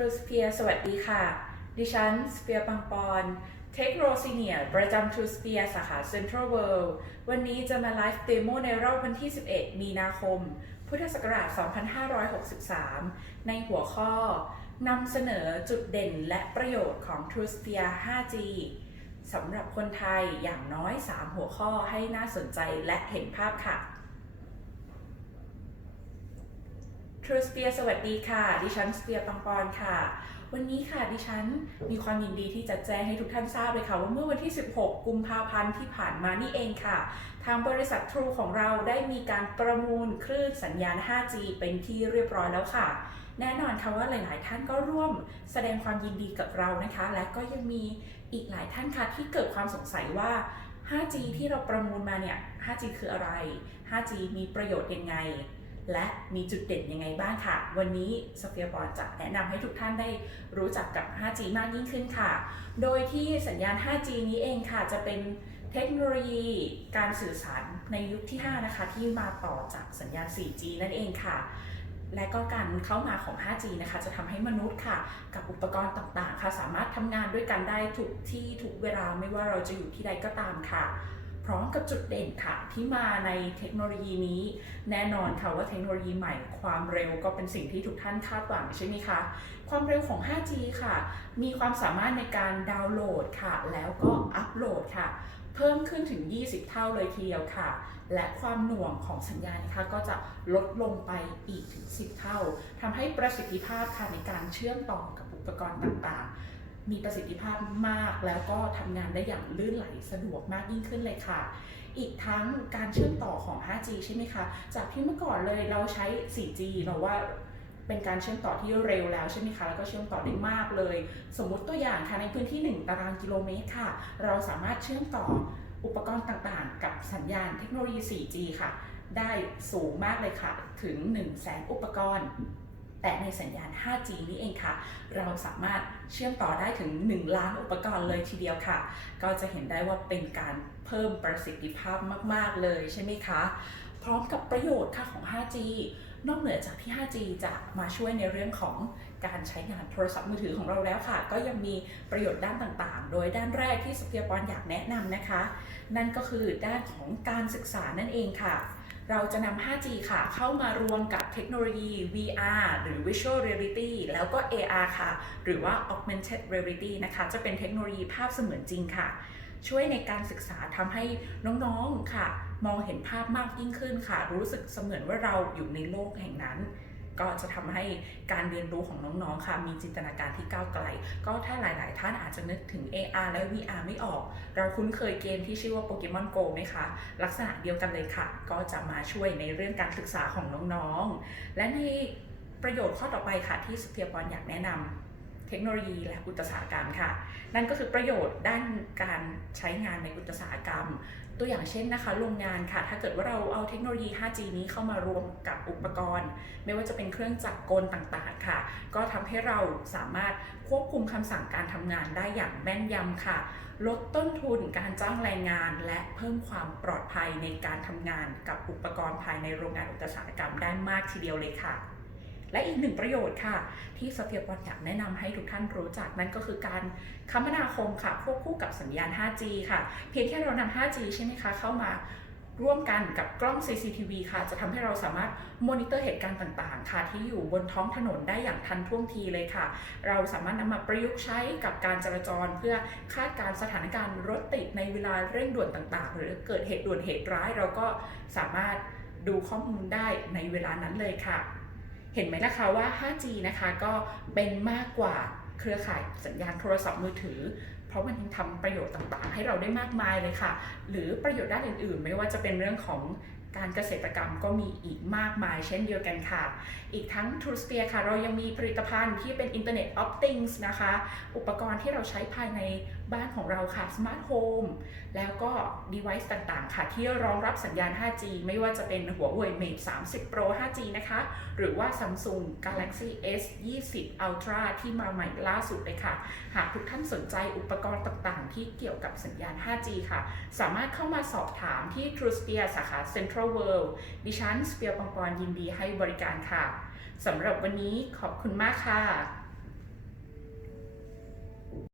True Sphere สวัสดีค่ะ ดิฉันสเปียร์ปังปอนเทคโรซีเนียประจำ True Sphere สาขา Central World วันนี้จะมาไลฟ์เดโมในรอบวันที่ 11 มีนาคม พุทธศักราช 2563 ในหัวข้อนำเสนอจุดเด่นและประโยชน์ของ True Sphere 5G สำหรับคนไทยอย่างน้อย 3 หัวข้อให้น่าสนใจและเห็นภาพค่ะ True Sphere สวัสดีค่ะ ดิฉันสเปียร์ปังปอนค่ะ วันนี้ค่ะดิฉันมีความยินดีที่จะแจ้งให้ทุกท่านทราบเลยค่ะ ว่าเมื่อวันที่ 16 กุมภาพันธ์ที่ผ่านมานี่เองค่ะ ทางบริษัท True ของเราได้มีการประมูลคลื่นสัญญาณ 5G เป็นที่เรียบร้อยแล้วค่ะ แน่นอนค่ะว่าหลาย ๆ ท่านก็ร่วมแสดงความยินดีกับเรานะคะ และก็ยังมีอีกหลายท่านค่ะที่เกิดความสงสัยว่า 5G ที่เราประมูลมาเนี่ย 5G คืออะไร 5G มีประโยชน์ยังไง และมีจุดเด่นยังไงบ้างค่ะ วันนี้สเฟียบอลจะแนะนำให้ทุกท่านได้รู้จักกับ 5G มากยิ่งขึ้นค่ะ โดยที่สัญญาณ 5G นี้เองค่ะ จะเป็นเทคโนโลยีการสื่อสารในยุคที่ 5 นะคะ ที่มาต่อจากสัญญาณ 4G นั่นเองค่ะ และก็การเข้ามาของ 5G นะคะ จะทำให้มนุษย์ค่ะ กับอุปกรณ์ต่างๆ ค่ะ สามารถทำงานด้วยกันได้ทุกที่ทุกเวลาไม่ว่าเราจะอยู่ที่ใดก็ตามค่ะ พร้อมกับจุดเด่นค่ะ ที่มาในเทคโนโลยีนี้ แน่นอนค่ะว่าเทคโนโลยีใหม่ความเร็วก็เป็นสิ่งที่ทุกท่านคาดหวังใช่ไหมคะ ความเร็วของ 5G ค่ะ มีความสามารถในการดาวน์โหลดค่ะ แล้วก็อัปโหลดค่ะ เพิ่มขึ้นถึง 20 เท่าเลยทีเดียวค่ะ และความหน่วงของสัญญาณนะคะก็จะลดลงไปอีกถึง 10 เท่าทำให้ประสิทธิภาพค่ะในการเชื่อมต่อกับอุปกรณ์ต่างๆ มีประสิทธิภาพมาก แล้วก็ทำงานได้อย่างลื่นไหลสะดวกมากยิ่งขึ้นเลยค่ะ อีกทั้งการเชื่อมต่อของ 5G ใช่ไหมคะ จากที่เมื่อก่อนเลยเราใช้ 4G เราว่าเป็นการเชื่อมต่อที่เร็วแล้วใช่ไหมคะ แล้วก็เชื่อมต่อได้มากเลย สมมุติตัวอย่างค่ะในพื้นที่ 1 ตารางกิโลเมตรค่ะ เราสามารถเชื่อมต่ออุปกรณ์ต่างๆ กับสัญญาณเทคโนโลยี 4G ค่ะ ได้สูงมากเลยค่ะ ถึง 1 0 0 0 0แสนอุปกรณ์ แต่ในสัญญาณ 5G นี้เองค่ะ เราสามารถเชื่อมต่อได้ถึง 1 ล้านอุปกรณ์เลยทีเดียวค่ะ ก็จะเห็นได้ว่าเป็นการเพิ่มประสิทธิภาพมาก ๆ เลยใช่ไหมคะ พร้อมกับประโยชน์ค่ะของ 5G นอกเหนือจากที่ 5G จะมาช่วยในเรื่องของการใช้งานโทรศัพท์มือถือของเราแล้วค่ะ ก็ยังมีประโยชน์ด้านต่างๆ โดยด้านแรกที่สเปียร์ปอนอยากแนะนำนะคะ นั่นก็คือด้านของการศึกษานั่นเองค่ะ เราจะนำ 5G ค่ะ เข้ามารวมกับเทคโนโลยี VR หรือ Visual Reality แล้วก็ AR ค่ะ หรือว่า Augmented Reality นะคะ จะเป็นเทคโนโลยีภาพเสมือนจริงค่ะ ช่วยในการศึกษาทำให้น้องๆค่ะ มองเห็นภาพมากยิ่งขึ้นค่ะ รู้สึกเสมือนว่าเราอยู่ในโลกแห่งนั้น ก็จะทำให้การเรียนรู้ของน้องๆค่ะ มีจินตนาการที่ก้าวไกล ก็ถ้าหลาย ๆ ท่านอาจจะนึกถึง AR และ VR ไม่ออก เราคุ้นเคยเกมที่ชื่อว่าโปเกมอนโกไหมคะ ลักษณะเดียวกันเลยค่ะ ก็จะมาช่วยในเรื่องการศึกษาของน้องๆ และในประโยชน์ข้อต่อไปค่ะที่สเตียปอนอยากแนะนำ เทคโนโลยีและอุตสาหกรรมค่ะ นั่นก็คือประโยชน์ด้านการใช้งานในอุตสาหกรรม ตัวอย่างเช่นนะคะโรงงานค่ะ ถ้าเกิดว่าเราเอาเทคโนโลยี 5G นี้เข้ามารวมกับอุปกรณ์ ไม่ว่าจะเป็นเครื่องจักรกลต่างๆค่ะ ก็ทำให้เราสามารถควบคุมคำสั่งการทำงานได้อย่างแม่นยำค่ะ ลดต้นทุนการจ้างแรงงาน และเพิ่มความปลอดภัยในการทำงานกับอุปกรณ์ภายในโรงงานอุตสาหกรรมได้มากทีเดียวเลยค่ะ และอีกหนึ่งประโยชน์ค่ะ ที่สเตียปอนอยากแนะนำให้ทุกท่านรู้จักนั่นก็คือการคมนาคมค่ะควบคู่กับสัญญาณ 5G ค่ะ เพียงแค่เรานำ 5G ใช่ไหมคะเข้ามาร่วมกันกับกล้อง CCTV ค่ะ จะทำให้เราสามารถมอนิเตอร์เหตุการณ์ต่างๆ ค่ะ ที่อยู่บนท้องถนนได้อย่างทันท่วงทีเลยค่ะ เราสามารถนำมาประยุกต์ใช้กับการจราจร เพื่อคาดการสถานการณ์รถติดในเวลาเร่งด่วนต่างๆ หรือเกิดเหตุด่วนเหตุร้าย เราก็สามารถดูข้อมูลได้ในเวลานั้นเลยค่ะ เห็นไหมล่ะคะว่า 5G นะคะก็เป็นมากกว่าเครือข่ายสัญญาณโทรศัพท์มือถือ เพราะมันยังทำประโยชน์ต่างๆ ให้เราได้มากมายเลยค่ะ หรือประโยชน์ด้านอื่นๆ ไม่ว่าจะเป็นเรื่องของการเกษตรกรรมก็มีอีกมากมายเช่นเดียวกันค่ะ อีกทั้ง True Sphere ค่ะ เรายังมีผลิตภัณฑ์ที่เป็น Internet of Things นะคะ อุปกรณ์ที่เราใช้ภายใน บ้านของเราค่ะ Smart Home แล้วก็ device ต่างๆ ค่ะ ที่รองรับสัญญาณ 5G ไม่ว่าจะเป็นหัว Huawei Mate 30 Pro 5G นะคะ หรือว่า Samsung Galaxy S 20 Ultra ที่มาใหม่ล่าสุดเลยค่ะ หากทุกท่านสนใจอุปกรณ์ต่างๆ ที่เกี่ยวกับสัญญาณ 5G ค่ะ สามารถเข้ามาสอบถามที่ True Sphere สาขา Central World ดิฉันสเปียร์ปังปอนยินดีให้บริการค่ะสำหรับวันนี้ขอบคุณมากค่ะ